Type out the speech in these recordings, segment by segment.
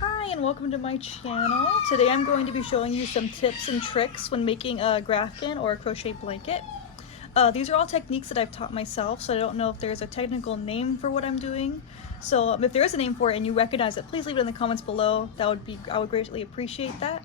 Hi and welcome to my channel. Today I'm going to be showing you some tips and tricks when making a Graphgan or a crochet blanket. These are all techniques that I've taught myself, so I don't know if there's a technical name for what I'm doing. So if there is a name for it and you recognize it, please leave it in the comments below. I would greatly appreciate that.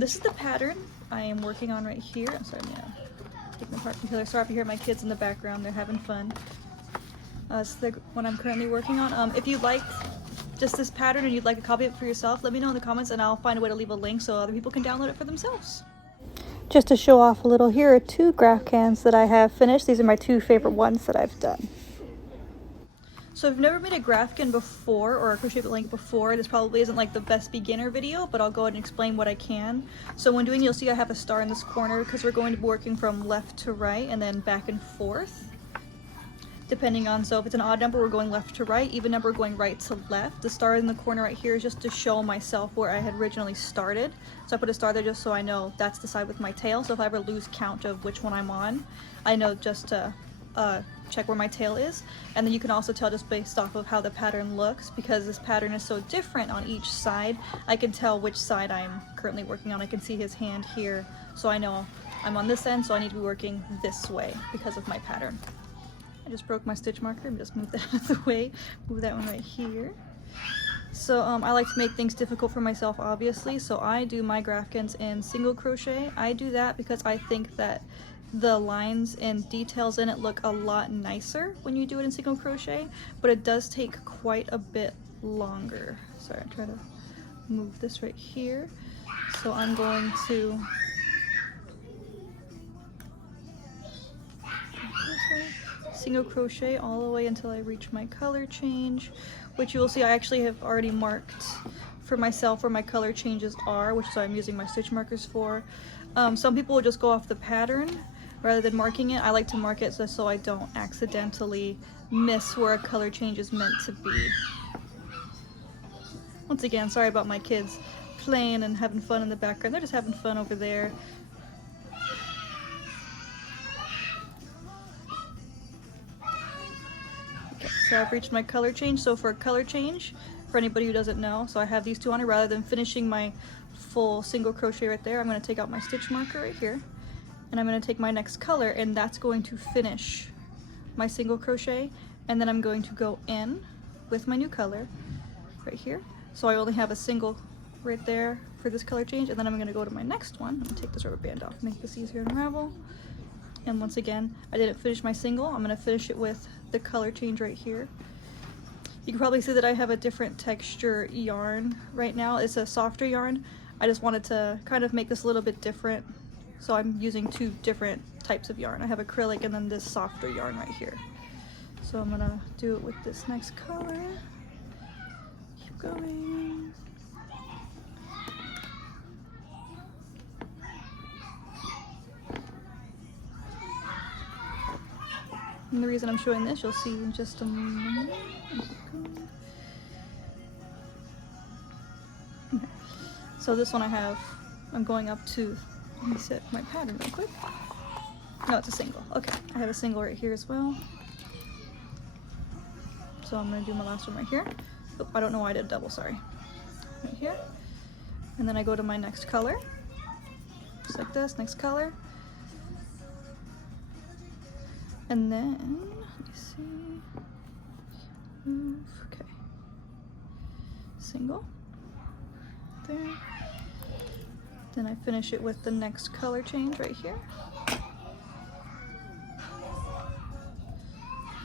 This is the pattern I am working on right here. I'm sorry, I'm gonna take my part concealer. Sorry if you hear my kids in the background, they're having fun. This is what I'm currently working on. If you like just this pattern and you'd like a copy of it for yourself, let me know in the comments and I'll find a way to leave a link so other people can download it for themselves. Just to show off a little, here are two Graphgans that I have finished. These are my two favorite ones that I've done. So if you've never made a Graphgan before or a crochet blanket before, this probably isn't like the best beginner video, but I'll go ahead and explain what I can. So when doing, you'll see I have a star in this corner because we're going to be working from left to right and then back and forth. Depending on, so if it's an odd number, we're going left to right, even number, we're going right to left. The star in the corner right here is just to show myself where I had originally started. So I put a star there just so I know that's the side with my tail. So if I ever lose count of which one I'm on, I know just to check where my tail is. And then you can also tell just based off of how the pattern looks, because this pattern is so different on each side, I can tell which side I'm currently working on. I can see his hand here, so I know I'm on this end, so I need to be working this way because of my pattern. I just broke my stitch marker and just moved that out of the way. Move that one right here. So I like to make things difficult for myself, obviously, so I do my Graphgans in single crochet. I do that because I think that the lines and details in it look a lot nicer when you do it in single crochet, but it does take quite a bit longer. Sorry, I'm trying to move this right here. So I'm going to single crochet all the way until I reach my color change, which you will see I actually have already marked for myself where my color changes are, which is what I'm using my stitch markers for. Some people will just go off the pattern rather than marking it. I like to mark it just so I don't accidentally miss where a color change is meant to be. Once again, sorry about my kids playing and having fun in the background. They're just having fun over there. So I've reached my color change. So for a color change, for anybody who doesn't know, so I have these two on it. Rather than finishing my full single crochet right there, I'm going to take out my stitch marker right here, and I'm going to take my next color, and that's going to finish my single crochet, and then I'm going to go in with my new color right here. So I only have a single right there for this color change, and then I'm going to go to my next one. I'm going to take this rubber band off, make this easier to unravel. And once again, I didn't finish my single. I'm going to finish it with the color change right here. You can probably see that I have a different texture yarn right now. It's a softer yarn. I just wanted to kind of make this a little bit different. So I'm using two different types of yarn. I have acrylic and then this softer yarn right here. So I'm going to do it with this next color. Keep going. And the reason I'm showing this, you'll see in just a moment. Okay. So this one I'm going up to, let me set my pattern real quick. No, it's a single. Okay, I have a single right here as well. So I'm going to do my last one right here. Oh, I don't know why I did double, sorry. Right here. And then I go to my next color. Just like this, next color. And then, let me see, move, okay, single, there, then I finish it with the next color change right here.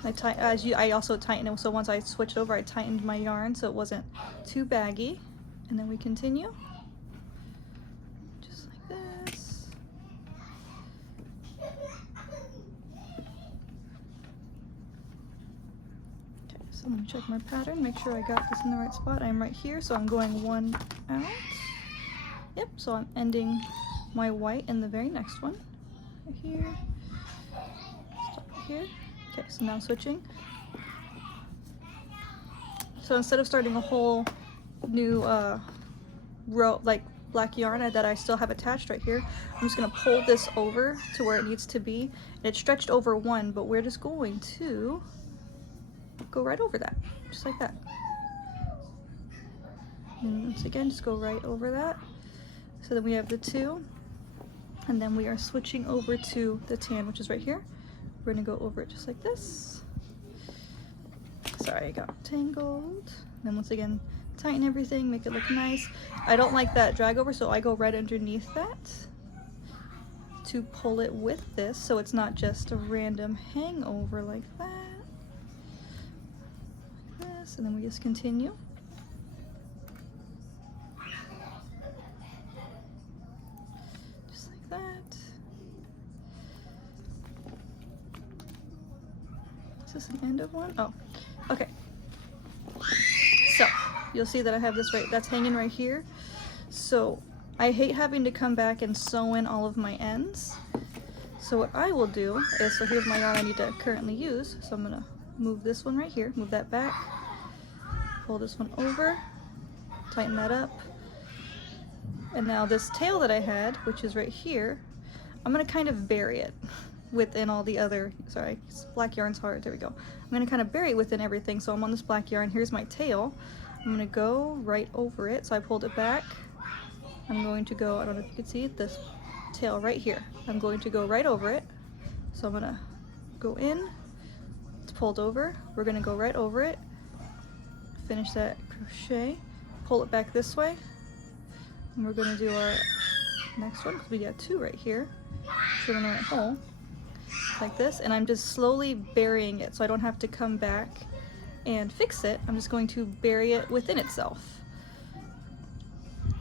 I also tighten it, so once I switched over, I tightened my yarn so it wasn't too baggy, and then we continue, just like this. So I'm going to check my pattern, make sure I got this in the right spot. I'm right here, so I'm going one out. Yep, so I'm ending my white in the very next one. Right here. Stop right here. Okay, so now switching. So instead of starting a whole new row, like black yarn that I still have attached right here, I'm just going to pull this over to where it needs to be. And it's stretched over one, but we're just going to go right over that, just like that. And once again, just go right over that. So then we have the 2, and then we are switching over to the tan, which is right here. We're gonna go over it just like this. Sorry, I got tangled. Then once again, tighten everything, make it look nice. I don't like that drag over, so I go right underneath that to pull it with this, so it's not just a random hangover like that. Like this, and then we just continue. Just like that. Is this the end of one? Oh, okay. So you'll see that I have this that's hanging right here. So I hate having to come back and sew in all of my ends. So what I will do is, so here's my yarn I need to currently use. So I'm gonna move this one right here, move that back, pull this one over, tighten that up. And now this tail that I had, which is right here, I'm gonna kind of bury it within all the other, sorry, black yarn's hard, there we go. I'm gonna kind of bury it within everything. So I'm on this black yarn, here's my tail. I'm gonna go right over it. So I pulled it back. I'm going to go, I don't know if you can see it, this tail right here. I'm going to go right over it. So I'm gonna go in, it's pulled over. We're gonna go right over it, finish that crochet, pull it back this way, and we're gonna do our next one, because we got 2 right here. So in the right hole, like this, and I'm just slowly burying it so I don't have to come back and fix it. I'm just going to bury it within itself.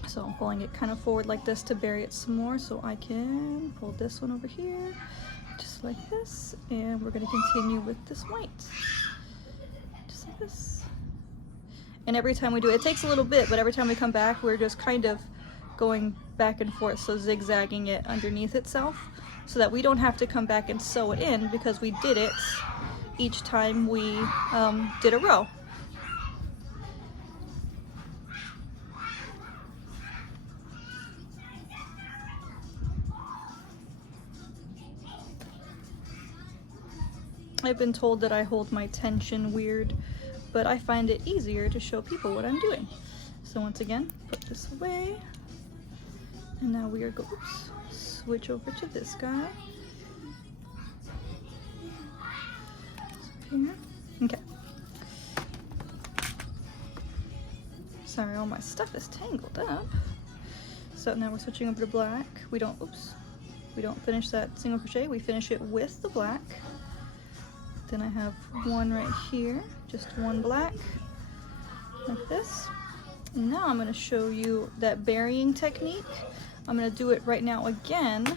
So I'm pulling it kind of forward like this to bury it some more, so I can pull this one over here, just like this, and we're going to continue with this white, just like this. And every time we do it, it takes a little bit, but every time we come back, we're just kind of going back and forth, so zigzagging it underneath itself, so that we don't have to come back and sew it in, because we did it each time we did a row. I've been told that I hold my tension weird, but I find it easier to show people what I'm doing. So once again, put this away, and now we are going to switch over to this guy. Here. Okay. Sorry, all my stuff is tangled up. So now we're switching over to black. We don't finish that single crochet, we finish it with the black. Then I have one right here, just one black, like this. And now I'm going to show you that burying technique. I'm going to do it right now again.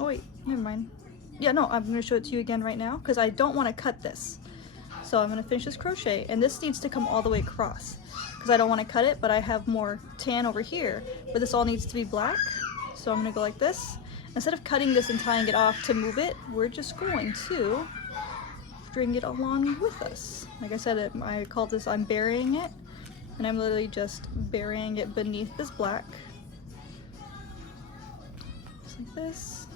Oh wait, never mind. Yeah, no, I'm going to show it to you again right now because I don't want to cut this. So I'm going to finish this crochet, and this needs to come all the way across because I don't want to cut it, but I have more tan over here, but this all needs to be black. So I'm going to go like this. Instead of cutting this and tying it off to move it, we're just going to string it along with us. Like I said, I call this, I'm burying it, and I'm literally just burying it beneath this black. Just like this.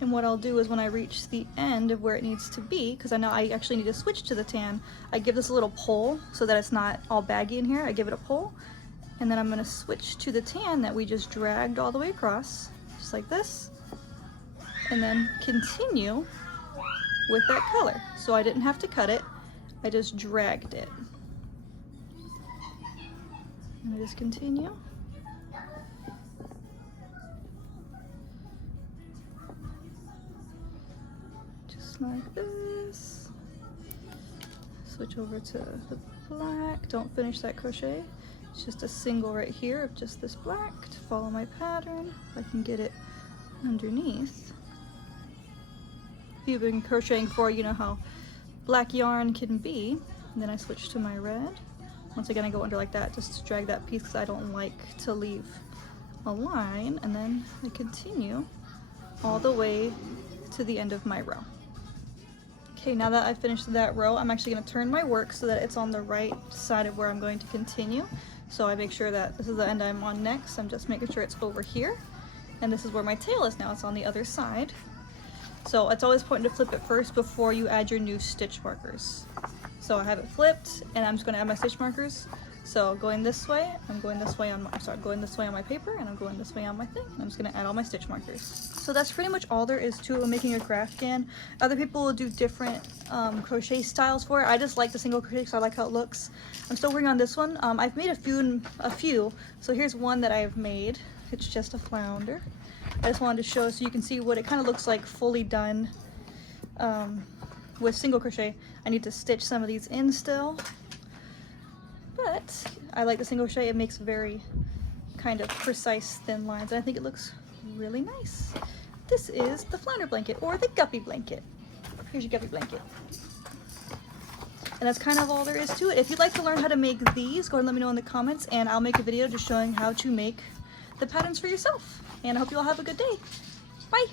And what I'll do is when I reach the end of where it needs to be, because I know I actually need to switch to the tan, I give this a little pull so that it's not all baggy in here. I give it a pull. And then I'm going to switch to the tan that we just dragged all the way across, just like this, and then continue with that color. So I didn't have to cut it, I just dragged it. And I just continue. Just like this. Switch over to the black, don't finish that crochet. It's just a single right here of just this black to follow my pattern. If I can get it underneath. If you've been crocheting before, you know how black yarn can be. And then I switch to my red. Once again, I go under like that just to drag that piece because I don't like to leave a line. And then I continue all the way to the end of my row. Okay, now that I've finished that row, I'm actually going to turn my work so that it's on the right side of where I'm going to continue. So I make sure that this is the end I'm on next. I'm just making sure it's over here. And this is where my tail is now. It's on the other side. So it's always important to flip it first before you add your new stitch markers. So I have it flipped, and I'm just going to add my stitch markers. So going this way, I'm going this way on my, going this way on my paper, and I'm going this way on my thing. And I'm just going to add all my stitch markers. So that's pretty much all there is to it when making a Graphgan. Other people will do different crochet styles for it. I just like the single crochet because I like how it looks. I'm still working on this one. I've made a few. So here's one that I've made. It's just a flounder. I just wanted to show so you can see what it kind of looks like fully done with single crochet. I need to stitch some of these in still. But I like the single crochet. It makes very kind of precise thin lines, and I think it looks really nice. This is the flounder blanket, or the guppy blanket. Here's your guppy blanket. And that's kind of all there is to it. If you'd like to learn how to make these, go ahead and let me know in the comments, and I'll make a video just showing how to make the patterns for yourself. And I hope you all have a good day. Bye!